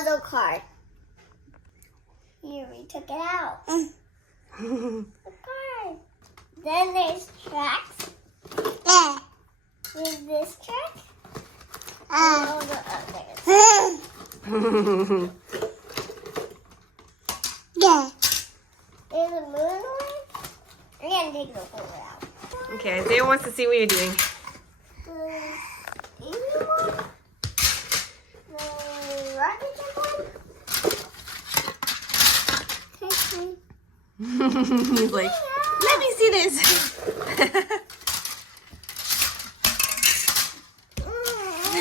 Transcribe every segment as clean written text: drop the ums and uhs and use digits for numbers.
puzzle card. Here, we took it out. The card. Then there's tracks. Yeah. There's this track. And all the others. Yeah. There's a moon one. We're going to take the whole out. Okay, Isaiah wants to see what you're doing. The easy one. The rocket ship one. He's like, let me see this.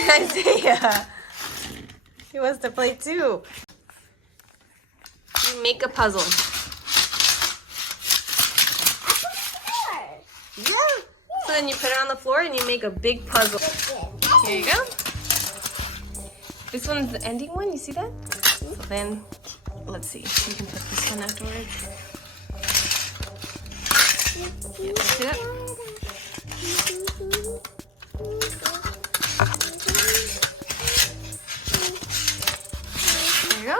Isaiah, he wants to play too. You make a puzzle. Yeah. So then you put it on the floor and you make a big puzzle. Here you go. This one's the ending one. You see that? So then, let's see. You can put this one afterwards. Yeah, see that? There you go.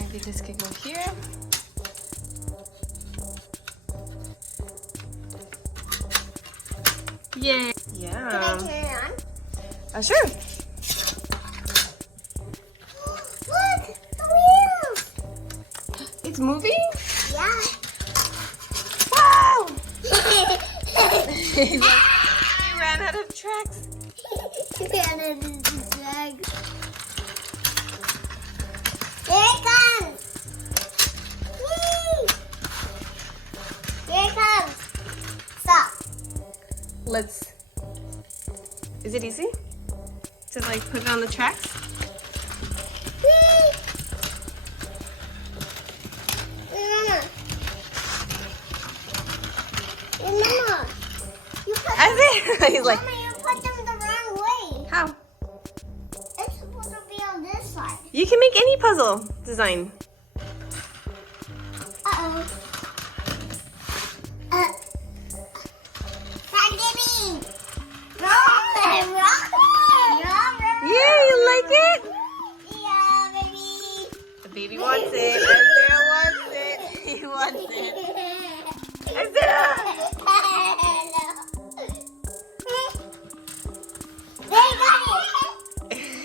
Maybe this could go here. Yay. Yeah. Can I turn it on? Sure. Look! The wheels! It's moving? Yeah. Wow! He ran out of tracks. There it comes! Whee! Here it comes. Stop. Is it easy to like put it on the tracks? Whee! Remember, you put He's like, Mama, you put them the wrong way. how? It's supposed to be on this side. You can make any puzzle design. Uh-oh. Gimme! Roll! Yeah, you like it? Yeah, baby. The baby wants it. Isaiah wants it. He wants it. Isaiah! They got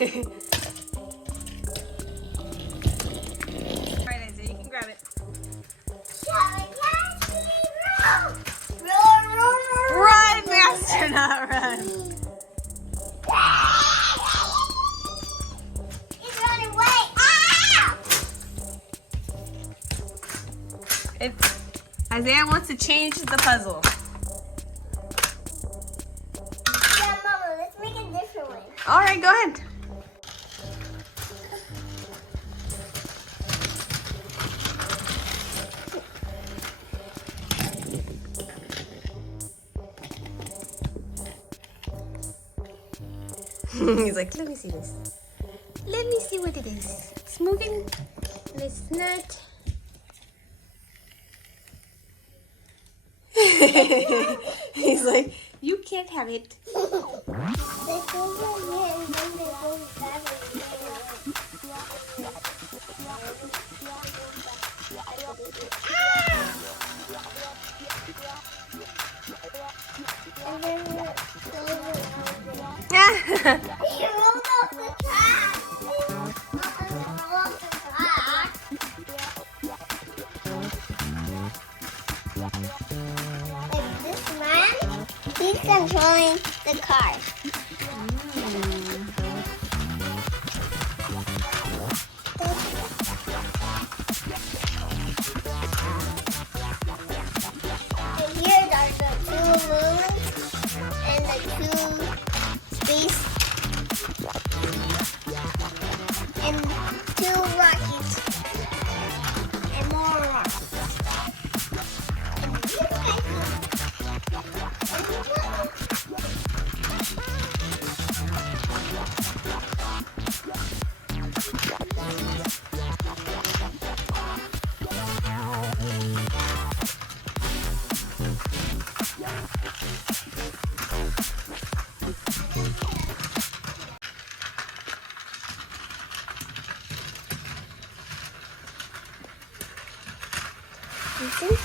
it! Alright, Isaiah, you can grab it. Run, astronaut, run. He's running away. Ah! Isaiah wants to change the puzzle. Yeah, Mama, let's make a different one. Alright, go ahead. He's like, let me see this. Let me see what it is. It's moving. And it's not. He's like, you can't have it. He's controlling the car. And here are the two moons and the two space and two rockets and more rockets. And See?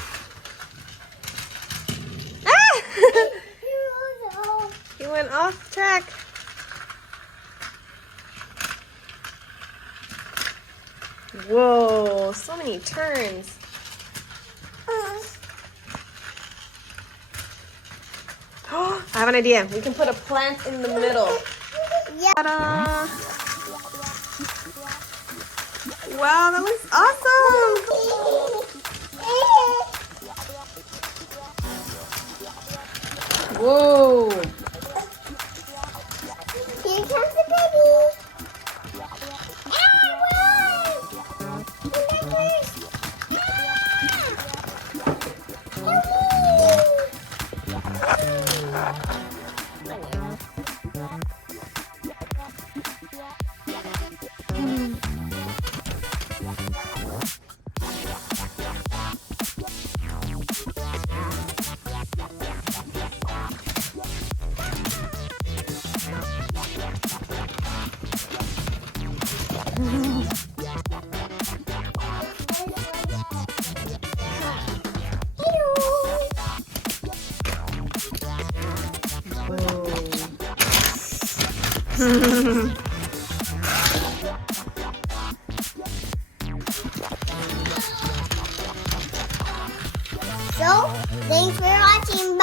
Ah! He went off track. Whoa, so many turns. I have an idea. We can put a plant in the middle. Yeah. Ta-da! Wow, that looks awesome! Whoa! Here comes the baby. So, thanks for watching.